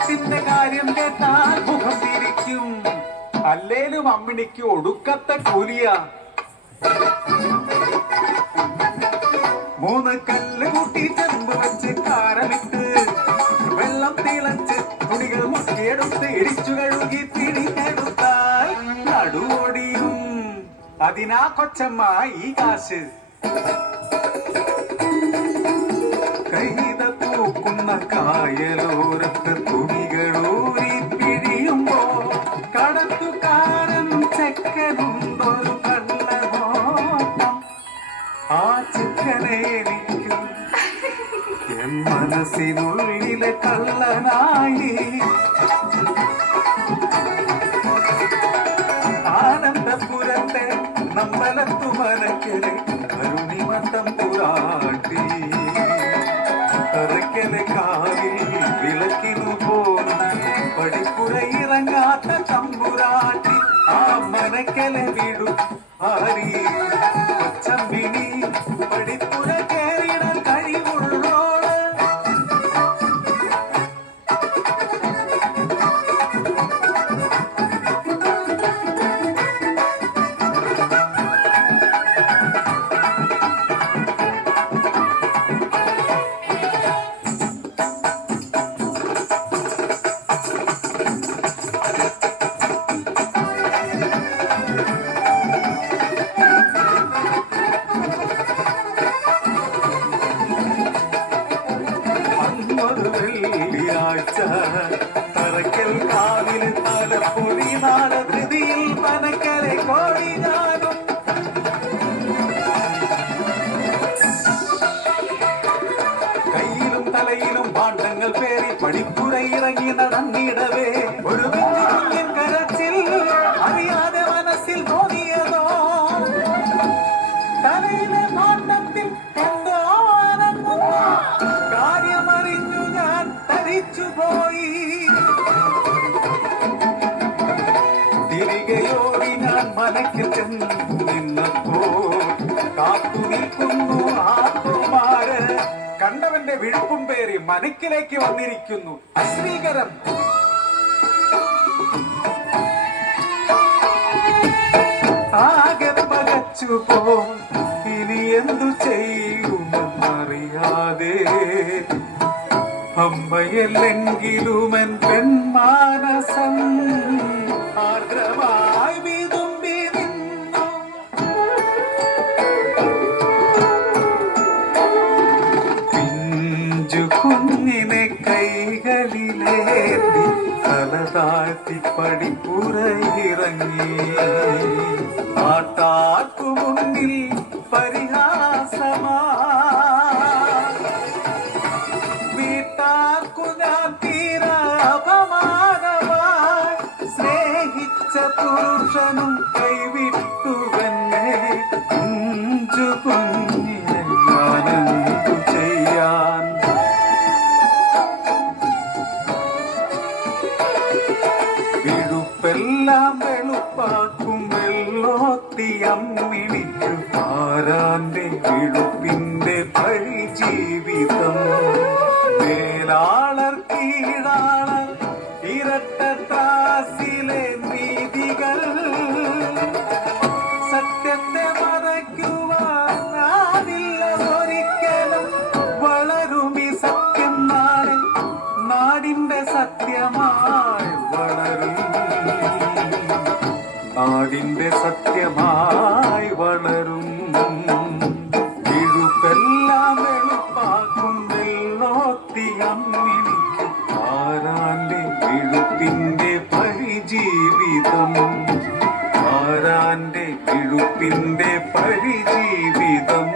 കുടുംബത്തിന്റെ കാര്യം കേട്ടാൽ മുഖം തിരിക്കും. അല്ലേലും അമ്മിണിക്ക് ഒടുക്കത്തെ കൂലിയ. 3 കല്ല് കൂട്ടി ചെമ്പ് വെച്ച് കാരമിട്ട് വെള്ളം തിളച്ച് തുണികൾ മുക്കിയെടുത്ത് ഇടിച്ചു കഴുകി പിടിഞ്ഞെടുത്താൽ നടുവോടിയും. അതിനാ കൊച്ചമ്മ ഈ കാശ്. കൈത പൂക്കുന്ന കായലോരത്ത് തുണികളൂരി പിഴിയുമ്പോ കടത്തുകാരൻ ചെക്കനുണ്ടൊരു കള്ളനോട്ടം. ആ ചെക്കനെ എനിക്കും എൻ മനസ്സിനുള്ളിലെ കള്ളനായി. ആനന്ദപുരത്തെ നമ്മളത്തു മനക്കലെ കരുണിമട്ടം പുരാട്ടി. തറയ്ക്കലെ കാവിൽ വിളക്കിനു പോലും പടിപ്പുറയിറങ്ങാത്ത തമ്പുരാട്ടി. ആ മനക്കലെ വീടും ആരി കൊച്ചമ്മിണി പടിപ്പുര കേറിടാൻ കഴിവുള്ളോള്. തറയ്ക്കൽ കാവില് തലപ്പൊടി നാളകൃതിയിൽ മനക്കരെ കോടി ഞാനും. കയ്യിലും തലയിലും ഭാണ്ഡങ്ങൾ പേറി പടിപ്പുര ഇറങ്ങി നടന്നിടവേ ഒരു കുഞ്ഞൻ കരച്ചിൽ അറിയാതെ മനസ്സിൽ തോന്നിയതോ. തലയിലെ ഭാണ്ഡത്തിൽ എന്തോ അനങ്ങുന്നു. കാര്യമറിഞ്ഞു ഞാൻ തരിച്ചുപോയി. തിരികെയോടി ഞാൻ മനയ്ക്ക് ചെന്നു നിന്നപ്പോ കാത്തു നിൽക്കുന്നു ആത്മാര്. കണ്ടവന്റെ വിഴുപ്പും പേറി മനക്കിലേക്ക് വന്നിരിക്കുന്നു അശ്രീകരം. ആകെ പകച്ചുപോ ഇനി എന്തു ചെയ്യുമെന്നറിയാതെ. അമ്മയല്ലെങ്കിലുമെൻ പെൺമാനസം ആർദ്രമായി വിതുമ്പി നിന്നു. പിഞ്ചു കുഞ്ഞിനെ കൈകളിലേറ്റി തല താഴ്ത്തി പടിപ്പുറയിറങ്ങി. നാട്ടാർക്കു മുന്നിൽ പരിഹാസമാ. വീട്ടാർക്കു ഞാൻ തീരെ അപമാനമായി. സ്നേഹിച്ച പുരുഷനും കൈവിട്ടു തന്നെ. കുഞ്ചു കുഞ്ഞിനെ ഞാനെന്തു ചെയ്യാൻ. വിഴുപ്പെല്ലാം വെളുപ്പാക്കും വെള്ളോത്തിയമ്മിണിക്ക് പാരാന്റെ വിഴുപ്പിന്റെ പഴി ജീവിതം. മേലാളർ കീഴാളർ ഇരട്ട ത്രാസിലെ നീതികൾ. സത്യത്തെ മറയ്ക്കുവാനാവില്ല ഒരിക്കലും. വളരുമി സത്യം നാളെ നാടിന്റെ സത്യമായി വളരും. നാടിന്റെ സത്യമായി വളരും. വിഴുപ്പെല്ലാം വെളുപ്പാക്കും വെള്ളോത്തിയമ്മിണിക്ക് ആരാന്റെ വിഴുപ്പിന്റെ പഴി ജീവിതം. ആരാന്റെ വിഴുപ്പിന്റെ പഴി ജീവിതം.